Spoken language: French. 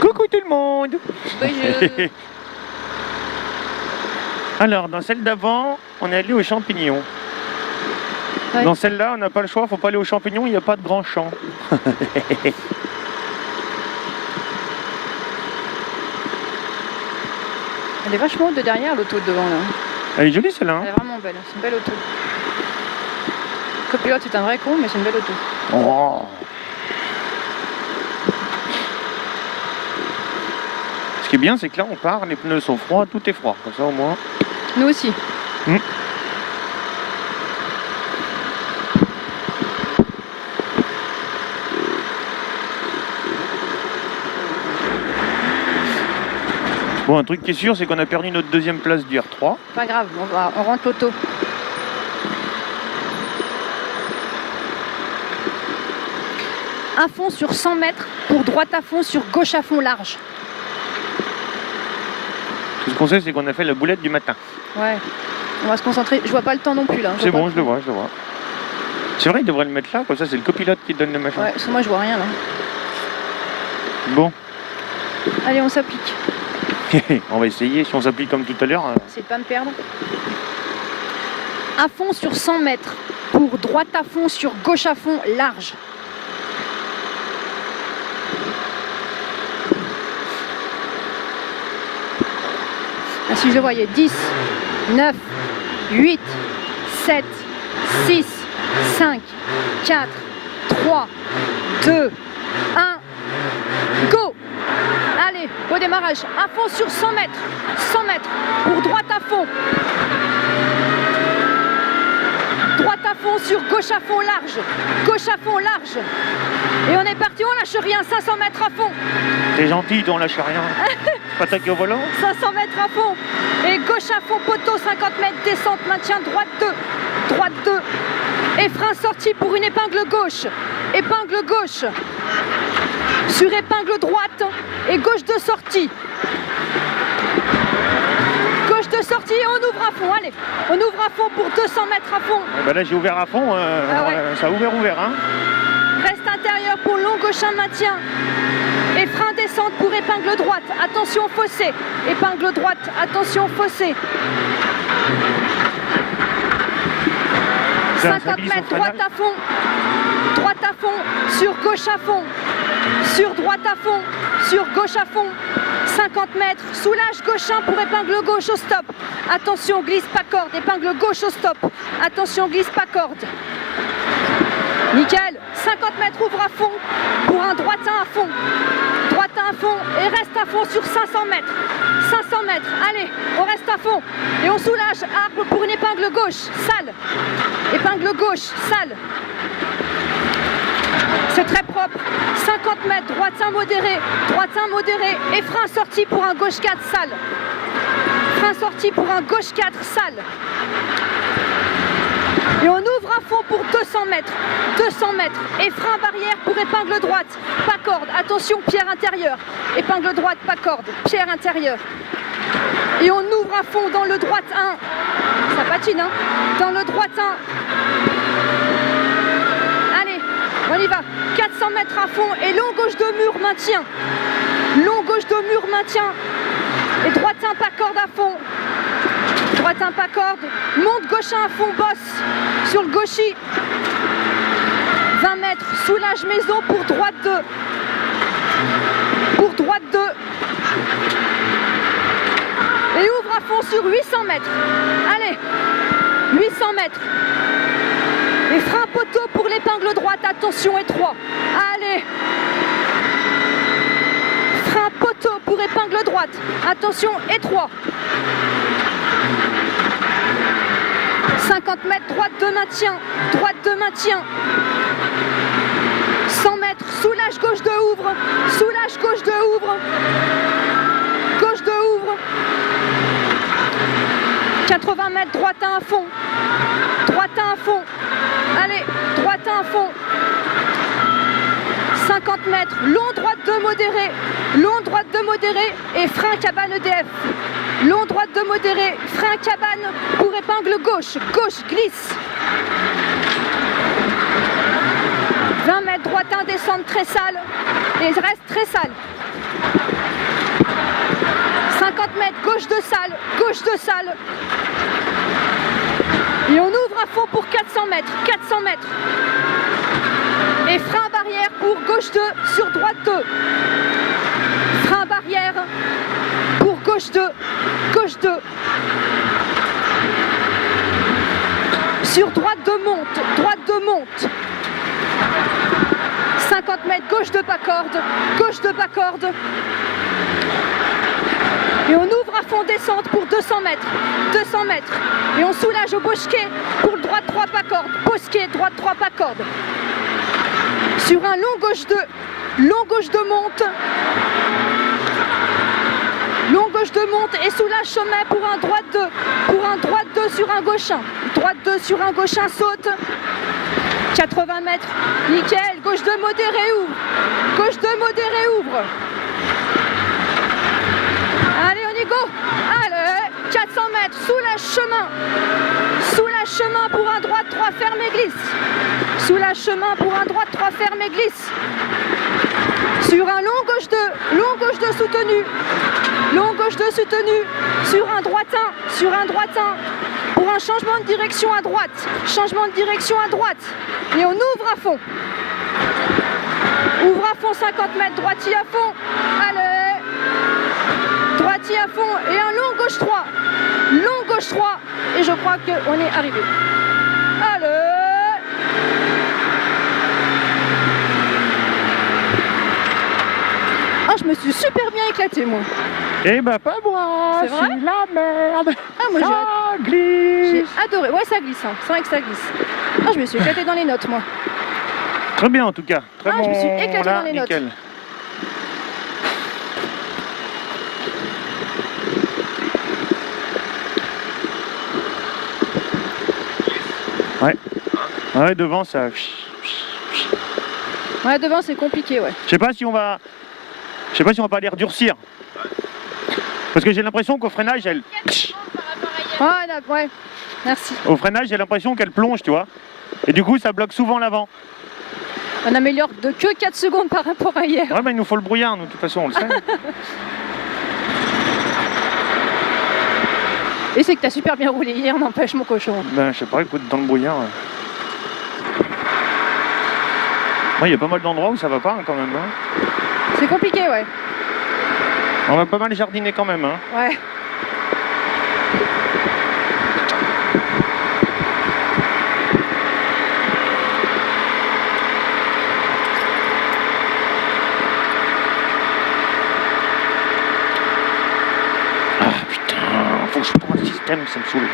Coucou tout le monde. Bonjour. Alors, dans celle d'avant, on est allé aux champignons. Ouais. Dans celle-là, on n'a pas le choix, faut pas aller aux champignons, il n'y a pas de grand champ. Elle est vachement haute de derrière, l'auto de devant là. Elle est jolie celle-là. Elle Hein. est vraiment belle, c'est une belle auto. Le copilote c'est un vrai con, mais c'est une belle auto. Oh. Ce qui est bien, c'est que là, on part, les pneus sont froids, tout est froid. Comme ça, au moins. Nous aussi. Bon, un truc qui est sûr, c'est qu'on a perdu notre deuxième place du R3. Pas grave, on rentre l'auto. Un fond sur 100 mètres pour droite à fond sur gauche à fond large. Tout ce qu'on sait, c'est qu'on a fait la boulette du matin. Ouais. On va se concentrer. Je vois pas le temps non plus là. C'est bon, je le vois. C'est vrai, il devrait le mettre là, comme ça, c'est le copilote qui donne le machin. Ouais, parce que moi je vois rien là. Bon, Allez, on s'applique. on va essayer. Si on s'applique comme tout à l'heure. C'est de pas me perdre. Un fond sur 100 mètres pour droite à fond sur gauche à fond large. Ah, si je le voyais, 10, 9, 8, 7, 6, 5, 4, 3, 2, 1, go! Allez, au démarrage, un fond sur 100 mètres, 100 mètres, pour droite à fond. Droite à fond sur gauche à fond large, gauche à fond large. Et on est parti, on lâche rien, 500 mètres à fond. T'es gentil, on lâche rien. Pas taquer au volant. 500 mètres à fond. Et gauche à fond, poteau, 50 mètres, descente, maintien, droite 2. Droite 2. Et frein sorti pour une épingle gauche. Épingle gauche. Sur épingle droite. Et gauche de sortie. Gauche de sortie et on ouvre à fond. Allez, on ouvre à fond pour 200 mètres à fond. Bah là, j'ai ouvert à fond. Ah ouais. Ça a ouvert. Hein. Reste intérieur pour long gauchin maintien. Et frein descente pour épingle droite. Attention fossé. Épingle droite. Attention fossé. 50 mètres, droite à fond. Droite à fond. Sur gauche à fond. Sur droite à fond. Sur gauche à fond. 50 mètres. Soulage gauchin pour épingle gauche au stop. Attention, glisse pas corde. Épingle gauche au stop. Attention, glisse pas corde. Nickel. 50 mètres, ouvre à fond pour un droitin à fond. Droitin à fond et reste à fond sur 500 mètres. 500 mètres, allez, on reste à fond. Et on soulage, arbre pour une épingle gauche, sale. Épingle gauche, sale. C'est très propre. 50 mètres, droitin modéré et frein sorti pour un gauche 4, sale. Frein sorti pour un gauche 4, sale. Et on ouvre à fond pour 200 mètres. 200 mètres. Et frein barrière pour épingle droite. Pas corde. Attention, pierre intérieure. Épingle droite, pas corde. Pierre intérieure. Et on ouvre à fond dans le droite 1. Ça patine, hein? Dans le droite 1. Allez, on y va. 400 mètres à fond. Et long gauche de mur, maintien. Long gauche de mur, maintien. Et droite 1, pas corde à fond. Droite 1, pas corde. Monte gauchin à fond, bosse. Sur le gauchis. 20 mètres. Soulage maison pour droite 2. Pour droite 2. Et ouvre à fond sur 800 mètres. Allez. 800 mètres. Et frein poteau pour l'épingle droite. Attention, étroit. Allez. Frein poteau pour épingle droite. Attention, étroit. 50 mètres, droite de maintien. Droite de maintien. 100 mètres, soulage gauche de ouvre. Soulage gauche de ouvre. Gauche de ouvre. 80 mètres, droite à fond. Droite à fond. Allez, droite à fond. 50 mètres, long droite de modéré. Long droite de modéré et frein cabane EDF. Long droite de modéré, frein cabane pour épingle gauche. Gauche, glisse. 20 mètres, droitin, descente très sale. Et reste très sale. 50 mètres, gauche de salle, gauche de salle. Et on ouvre à fond pour 400 mètres, 400 mètres. Et frein barrière pour gauche 2 sur droite 2. Frein barrière pour gauche 2, gauche 2. Sur droite 2 monte, droite 2 monte. 50 mètres, gauche de pas corde, gauche de pas corde. Et on ouvre à fond descente pour 200 mètres, 200 mètres. Et on soulage au bosquet pour droite 3 pas corde, bosquet, droite 3 pas corde. Sur un long gauche 2, long gauche de monte. Long gauche de monte et soulage sommet pour un droite 2. Pour un droite 2 sur un gauchin. Droite 2 sur un gauchin saute. 80 mètres, nickel, gauche 2 modéré ouvre. Gauche 2 modéré ouvre. Allez, on y go. Allez, 400 mètres, soulage chemin. Soulage chemin pour un droite 3 ferme et glisse. Soulage chemin pour un droite 3 ferme et glisse. Sur un long gauche 2 soutenu. Long gauche 2 soutenu. Sur un droitin. Pour un changement de direction à droite. Changement de direction à droite. Et on ouvre à fond. Ouvre à fond 50 mètres, droitier à fond. Allez. Droitier à fond et un long gauche 3. Long gauche 3. Et je crois qu'on est arrivé. Allez. Ah, je me suis super bien éclatée, moi. Eh ben pas moi, C'est vrai la merde. Ah, moi Ça glisse. j'ai adoré. Ouais, ça glisse, hein. C'est vrai que ça glisse. Ah, je me suis éclatée dans les notes, moi. Très bien en tout cas. Très Ah, bon. je me suis éclatée là, dans les notes. nickel. Ouais. Ouais, devant ça. Ouais, devant, c'est compliqué, ouais. Je sais pas si on va pas les redurcir. Parce que j'ai l'impression qu'au freinage, elle. Ouais, là, ouais. Merci. Au freinage, j'ai l'impression qu'elle plonge, tu vois. Et du coup, ça bloque souvent l'avant. On améliore de que 4 secondes par rapport à hier. Ouais, mais il nous faut le brouillard, nous, de toute façon, on le sait. Et c'est que t'as super bien roulé hier, n'empêche, mon cochon. Ben, je sais pas, écoute, dans le brouillard. Il y a pas mal d'endroits où ça va pas, hein, quand même. Hein. C'est compliqué, ouais. On va pas mal jardiner quand même. Hein. Ouais. Ah putain, faut que je prenne le système, ça me saoule.